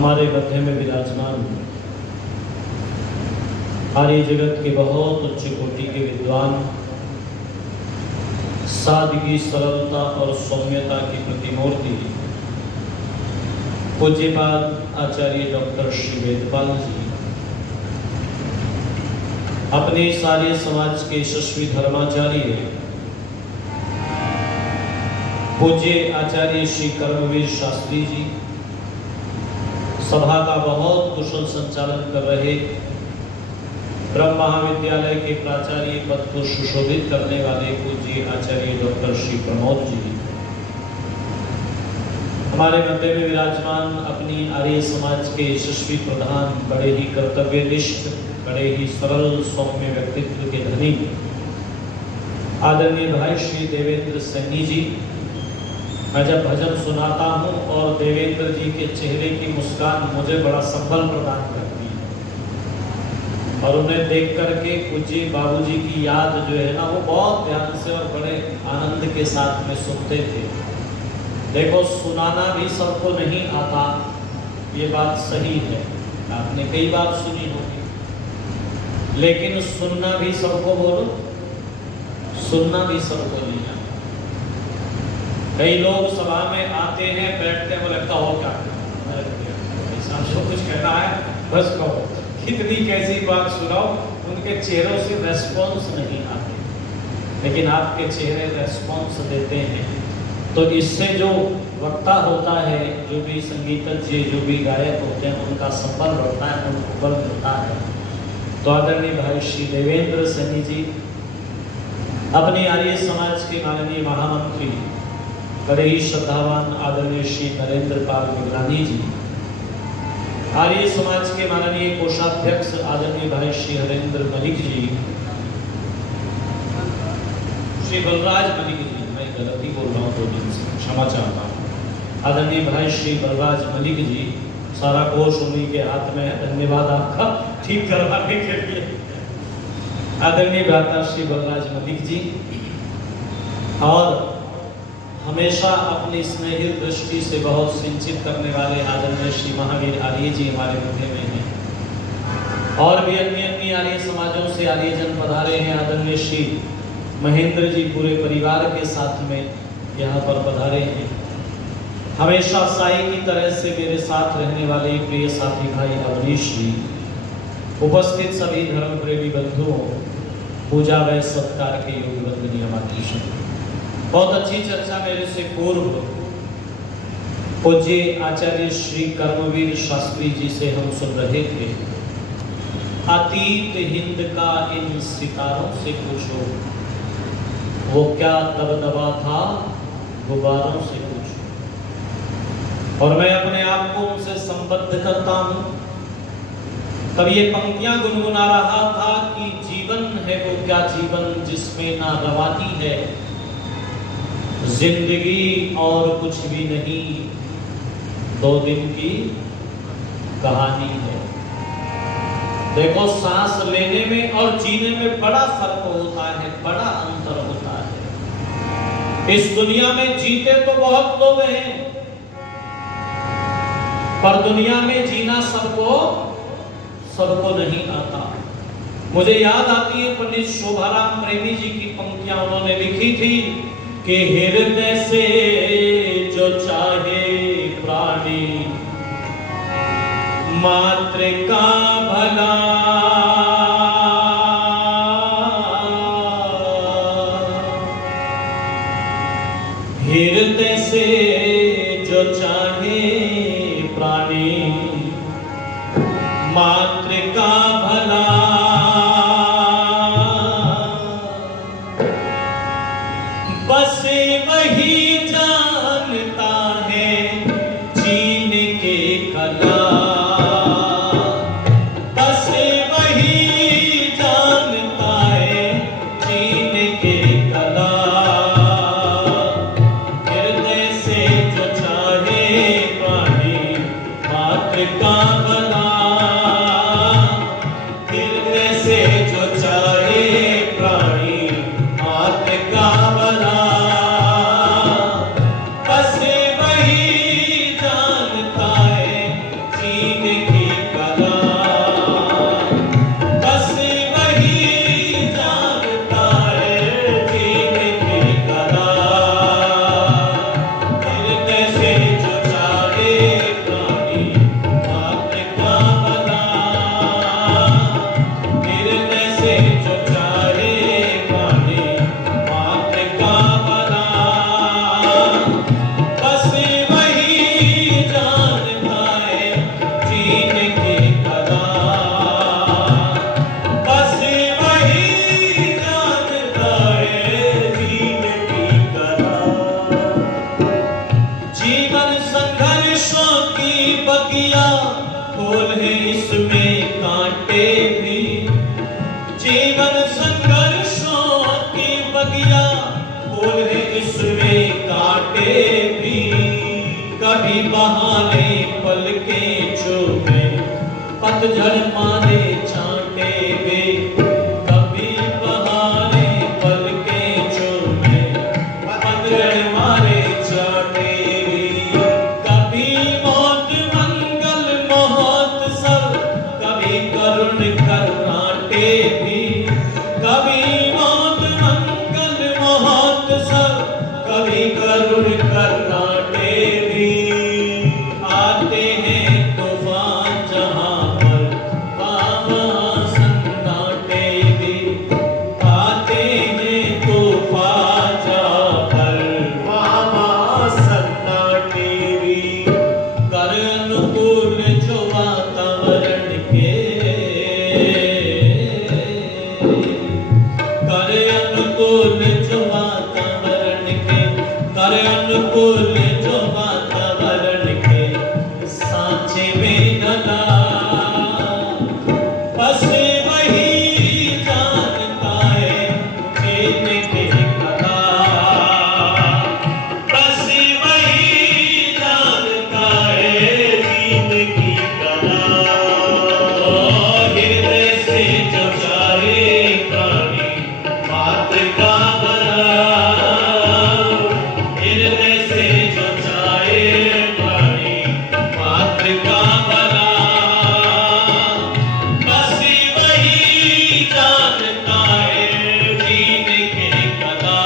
हमारे मध्य में विराजमान आर्य जगत के बहुत उच्च कोटि के विद्वान, सादगी, सरलता और सौम्यता की प्रतिमूर्ति पूज्यपाद आचार्य डॉक्टर श्री वेदपाल जी, अपने सारे समाज के यशस्वी धर्माचार्य पूज्य आचार्य श्री कर्मवीर शास्त्री जी, सभा का बहुत कुशल संचालन कर रहे ब्रह्म महाविद्यालय के प्राचार्य पद को सुशोभित करने वाले पूज्य आचार्य डॉक्टर श्री प्रमोद जी, हमारे मध्य में विराजमान अपनी आर्य समाज के यशस्वी प्रधान, बड़े ही कर्तव्यनिष्ठ, बड़े ही सरल सौम्य व्यक्तित्व के धनी आदरणीय भाई श्री देवेंद्र सैनी जी। मैं जब भजन सुनाता हूँ और देवेंद्र जी के चेहरे की मुस्कान मुझे बड़ा संबल प्रदान करती है, और उन्हें देख करके पूज्य बाबूजी की याद जो है ना, वो बहुत ध्यान से और बड़े आनंद के साथ में सुनते थे। देखो, सुनाना भी सबको नहीं आता, ये बात सही है, आपने कई बार सुनी होगी, लेकिन सुनना भी सबको, बोलो, सुनना भी सबको नहीं आता। कई लोग सभा में आते हैं, बैठते हैं, लगता हो क्या जो कुछ कहना है बस कहो, कितनी कैसी बात सुनाओ, उनके चेहरों से रेस्पॉन्स नहीं आते, लेकिन आपके चेहरे रेस्पॉन्स देते हैं। तो इससे जो वक्ता होता है, जो भी संगीतज्ञ, जो भी गायक होते हैं, उनका संबल बढ़ता है, उनको बल मिलता है। तो आदरणीय भाई श्री देवेंद्र सैनी जी, अपने आर्य समाज के माननीय महामंत्री, बड़े ही श्रद्धावान आदरणीय श्री नरेंद्र पाल विग्रानी जी, आर्य समाज के माननीय कोषाध्यक्ष आदरणीय भाई श्री हरेंद्र मलिक जी, श्री बलराज मलिक जी, मैं गलती बोल रहा हूँ तो क्षमा चाहता हूँ, आदरणीय भाई श्री बलराज मलिक जी, सारा कोष उन्हीं के हाथ में है, धन्यवाद आपका ठीक करवाने के लिए। आदरणीय भ्राता श्री बलराज मलिक जी, और हमेशा अपनी स्नेहित दृष्टि से बहुत सिंचित करने वाले आदरणीय श्री महावीर आर्य जी हमारे मध्य में हैं, और भी अन्य आर्य समाजों से आर्य जन पधारे हैं। आदरणीय श्री महेंद्र जी पूरे परिवार के साथ में यहाँ पर पधारे हैं। हमेशा साई की तरह से मेरे साथ रहने वाले प्रिय साथी भाई अवनीश जी, उपस्थित सभी धर्म प्रेमी बंधुओं, पूजा व सत्कार के योग वंदनीय मातृशक्ति। बहुत अच्छी चर्चा मेरे से पूर्व पूज्य आचार्य श्री कर्मवीर शास्त्री जी से हम सुन रहे थे। अतीत हिंद का इन सितारों से पूछो, वो क्या दबदबा था, गुब्बारों से पूछो। और मैं अपने आप को उनसे संबद्ध करता हूँ। तब ये पंक्तियां गुनगुना रहा था कि जीवन है वो क्या जीवन जिसमें ना रवानी है, जिंदगी और कुछ भी नहीं, 2 दिन की कहानी है। देखो, सांस लेने में और जीने में बड़ा फर्क होता है, बड़ा अंतर होता है। इस दुनिया में जीते तो बहुत लोग हैं, पर दुनिया में जीना सबको नहीं आता। मुझे याद आती है पंडित शोभाराम प्रेमी जी की पंक्तियां, उन्होंने लिखी थी कि हृदय से जो चाहे प्राणी, मात्र का भला, हृदय से जो चाहे प्राणी, मात्र का भला, बस वही जानता है जीने के कला, बस संघर्षों की बगिया, फूल है इसमें कांटे भी, कभी बहाने पल के चूमे, पतझड़ मारे छांटे भी, कभी बहाने पल के चूमे, पतझड़ मारे छांटे भी, कभी मौत मंगल महोत्सव, कभी करुण कर्नाटे भी, कभी मौत मंगल महोत्सव, कभी करुण कर्नाटे भी। आते हैं तूफान जहां पर, वहां सन्नाटे भी, आते हैं तूफान जहां पर, वहां सन्नाटे भी। कर अनुकूल जो वातावरण के, कर अनुकूल जो वातावरण के, कर अनुकूल जो वातावरण के, सांचे में ढला, बस वही जानता है जीने की कला, बस वही जानता है जीने की कला। हृदय से जो चाहे प्राणी मात्र का भला, हृदय से जो चाहे प्राणी मात्र का भला, बस वही जानता है जीने की कला,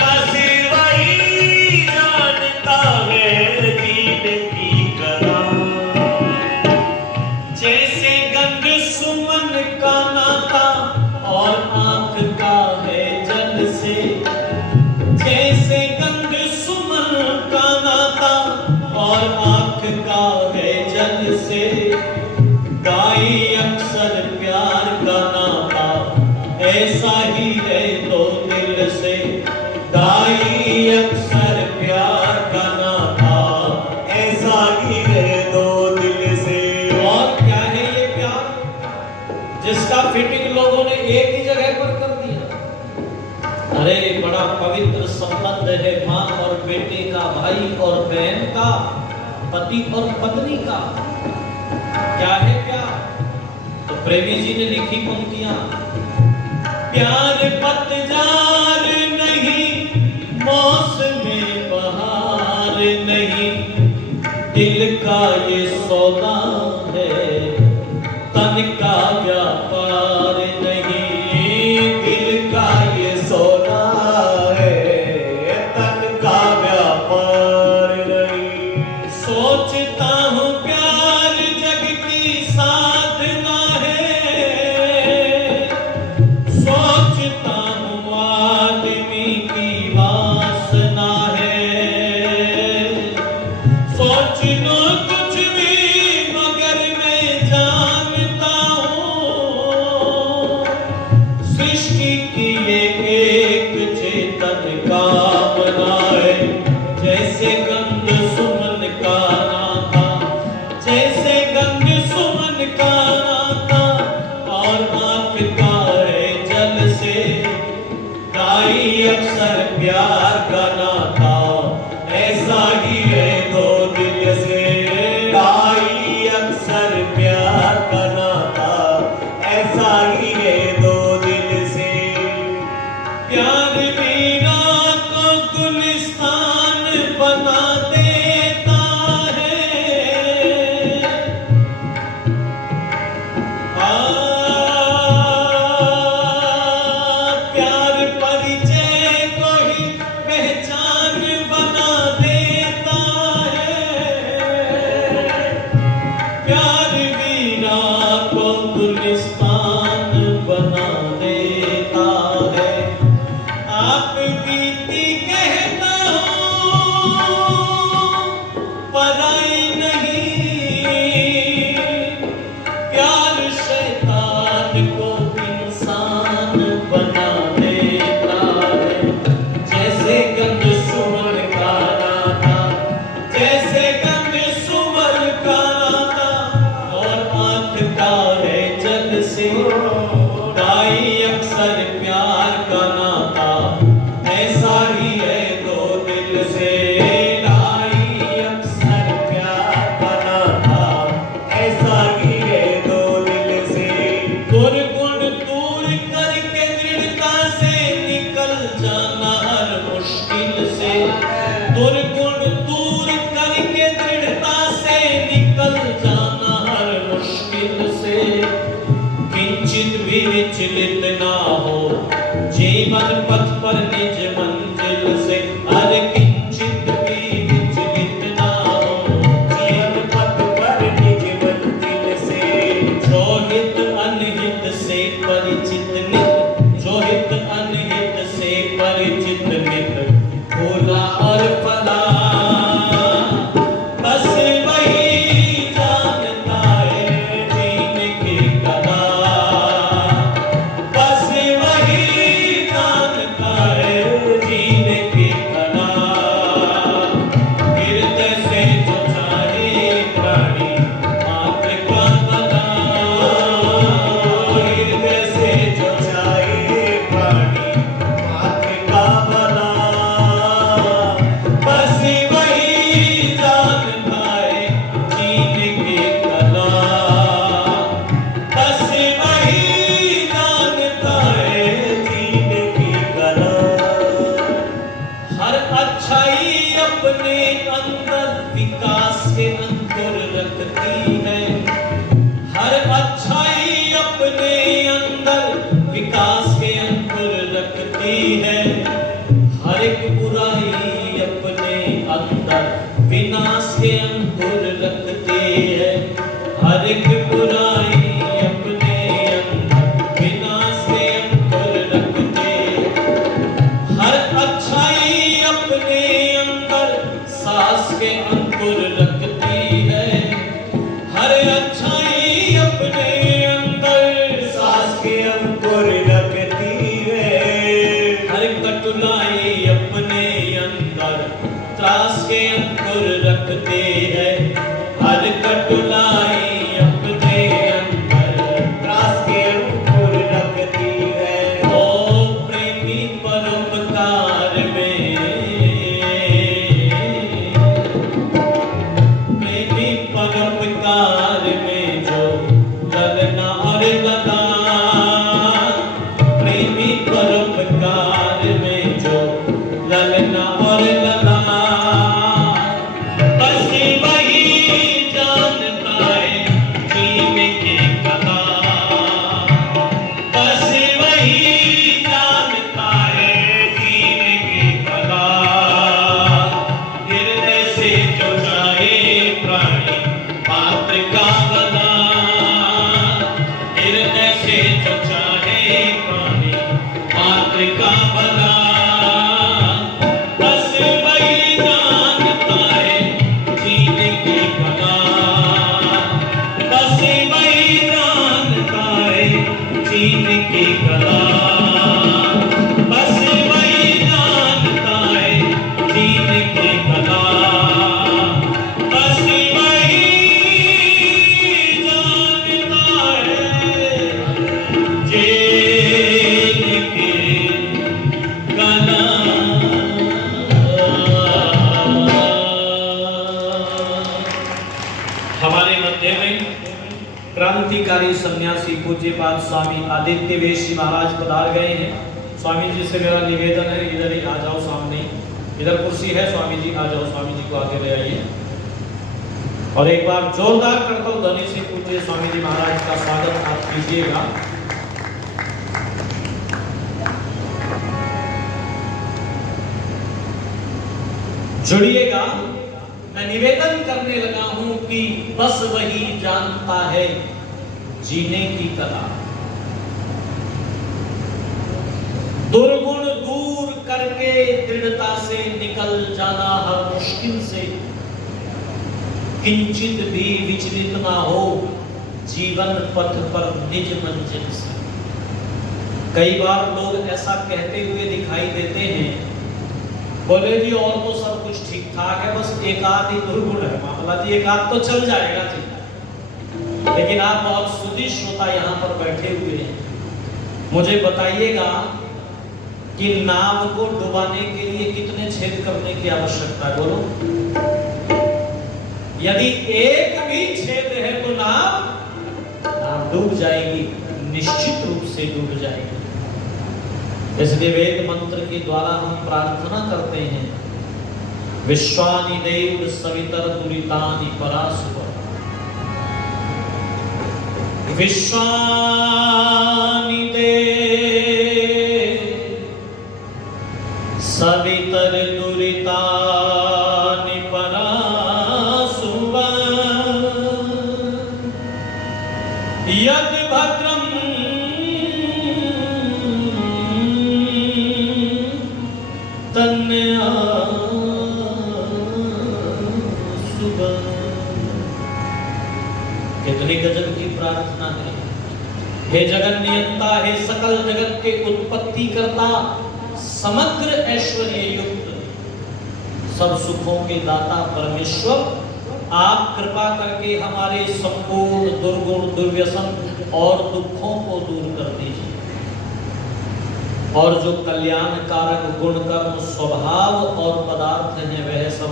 बस वही जानता है जीने की कला। जैसे गंध सुमन का नाता और आंख का है जल से, जैसे गंध सुमन का नाता और आंख का है जल से, गाई अक्सर प्यार का नाता ऐसा ही है दो दिल से, गाई अक्सर प्यार का नाता ऐसा ही है दो दिल से। और क्या है ये प्यार जिसका फिटिंग लोगों ने एक ही जगह पर कर दिया? अरे बड़ा पवित्र संबंध है माँ और बेटे का, भाई और बहन का, पति और पत्नी का। क्या है प्यार? तो प्रेमी जी ने लिखी पंक्तियां, प्यार पतझड़ नहीं, मौसम बहार नहीं, दिल का ये सौदा है, तन का व्यापार नहीं, दिल का ये सौदा है, तन का व्यापार नहीं। सोचता हूँ प्यार जग की साधना है, सोचता हूँ आदमी की वासना है, सोच लो कुछ भी मगर मैं जानता हूँ, सृष्टि की ये एक चेतन कामना है, जैसे गंध सुमन का नाता, जैसे गंध सुमन का नाता और आंख का है जल से, गाई अक्सर प्यार का नाता ऐसा ही है दो दिल से, गाई अक्सर प्यार का नाता ऐसा ही है दो दिल से। प्यार वीरा को गुलिस्तान बना देता है, प्यार परिचय को ही पहचान किंचित भी विचलित ना हो, जीवन पथ पर निज मंजिल से। अरे किंचित भी विचलित ना हो, जीवन पथ पर निज मंजिल से। जो हित अनहित से परिचित नित, जो हित अनहित से परिचित नित, भोला और फला, बस वही जानता है जीने की कला। बस वही जानता है जीने की कला। हृदय से जो चाहे प्राणी मात्र का भला, हृदय से जो चाहे प्राणी मात्र का भला। बस वही जानता है जीने की कला। बस वही जानता है जीने की कला। हर अच्छाई अपने अंदर विकास के अंकुर रखती है। हर अच्छाई अपने अंदर विकास के अंकुर रखती है। हर एक बुराई अपने अंदर विनाश के अंकुर रखती है। हर एक बुराई अपने अंदर विनाश के अंकुर रखती है। हर अच्छाई अपने अंदर सास के अंकुर रखती है। हर अच्छाई अपने अंदर सास के अंकुर रखती है। हर कटुलाई अपने अंदर त्रास के अंकुर रखते हैं। हर कटुलाई अपने अंदर त्रास के अंकुर रखती है। ओ प्रेमी परोपकार में, प्रेमी परोपकार में जो ललना और लला, प्रेमी परोपकार में जो ललना और लला, बस वही जानता है जीने की कला। बस वही जानता है जीने की कला। हृदय से जो चाहे प्राणी मात्र का भला, हृदय से जो चाहे प्राणी मात्र का भला। बस वही जानता है जीने की कला। बस वही जानता है जीने की कला। बस वही जानता है जीने की कला। बस वही जानता है जीने की कला। हमारे मध्य में क्रांतिकारी सन्यासी पूज्यपाद स्वामी आदित्य वेशी महाराज पधार गए हैं। स्वामी जी से मेरा निवेदन है, इधर ही आ जाओ सामने, इधर कुर्सी है स्वामी जी, आ जाओ स्वामी जी को आगे ले आइए। और एक बार जोरदार करतल ध्वनि से पूज्य स्वामी जी महाराज का स्वागत आप कीजिएगा। जुड़िएगा। मैं निवेदन करने लगा हूं कि बस वही जानता है जीने की कला। दुर्गुण दूर करके दृढ़ता से निकल जाना हर मुश्किल से। किंचित भी विचलित ना हो, जीवन पथ पर निज मंजिल से। कई बार लोग ऐसा कहते हुए दिखाई देते हैं, बोले जी और तो सब कुछ ठीक ठाक है, बस एक आध ही दुर्गुण है मामला जी, एक आध तो चल जाएगा जी। लेकिन आप बहुत सुधी श्रोता यहाँ पर बैठे हुए हैं, मुझे बताइएगा कि नाव को डुबाने के लिए कितने छेद करने की आवश्यकता है, बोलो। यदि एक भी छेद है तो नाव डूब जाएगी, निश्चित रूप से डूब जाएगी। इसलिए वेद मंत्र के द्वारा हम प्रार्थना करते हैं, विश्वानि देव सवितर दुरितानि परासुर। विश्वानि ते सवितर दुरितानि परासुव यद भद्रम तन्यासुव। कितनी गजब की प्रार्थना है। हे जगन नियंता, हे सकल जगत के उत्पत्ति करता, समग्र ऐश्वर्य युक्त, सब सुखों के दाता परमेश्वर, आप कृपा करके हमारे संपूर्ण दुर्गुण दुर्व्यसन और दुखों को दूर कर दीजिए और जो कल्याण कारक गुण कर्म स्वभाव और पदार्थ हैं वह सब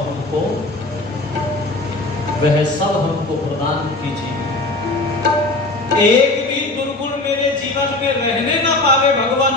हमको प्रदान कीजिए। एक भी दुर्गुण मेरे जीवन में रहने ना पावे भगवान।